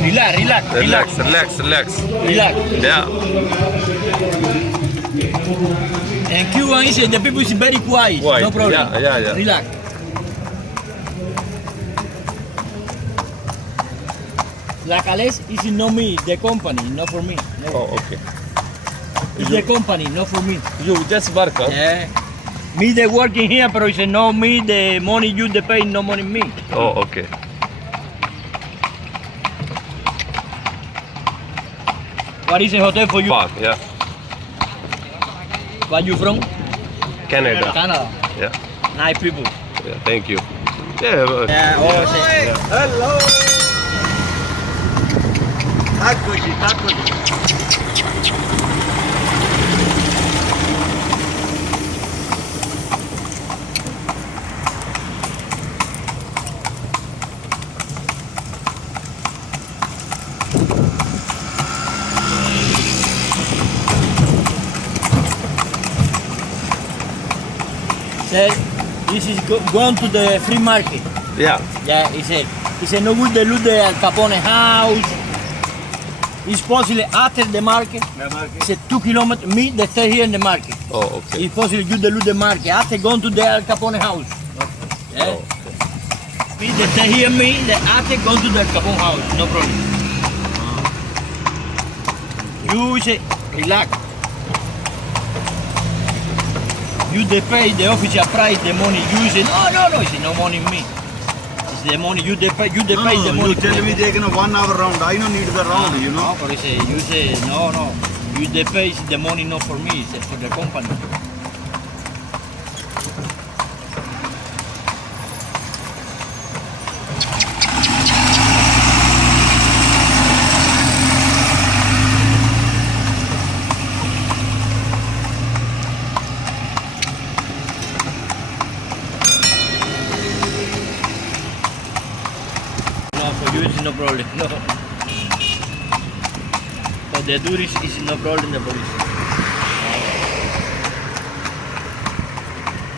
Relax, relax, relax. Relax. Relax. Yeah. And Cuba is the people is very quiet. Quiet, No problem. yeah. Relax. La Calais is not me, the company, not for me. No. Oh, okay. It's the company, not for me. You just work, huh? Yeah. Me they working here, but it's no me, the money you they pay, no money me. Oh, okay. What is a hotel for you? Park, yeah. Where you from? Canada. Canada. Yeah. Nice people. Yeah. Thank you. Yeah. Yeah, Hello. Eccoci. Said, this is going to the free market. Yeah. Yeah, he said no good they look the Al Capone house. It's possible after the market. He said 2 kilometers, me they stay here in the market. Oh, okay. It's possible you they look the market after going to the Al Capone house. Yeah. Oh, Me they stay here, me they after go to the Al Capone house, no problem. You say relax. You they pay the official price, the money you say no, it's no money in me. It's the money you they pay the money. You tell me taking a 1 hour round. I don't need the round, you know. No, but you say no. You they pay the money not for me, it's for the company. No, for you it's no problem. No. For the tourists it's no problem, the police.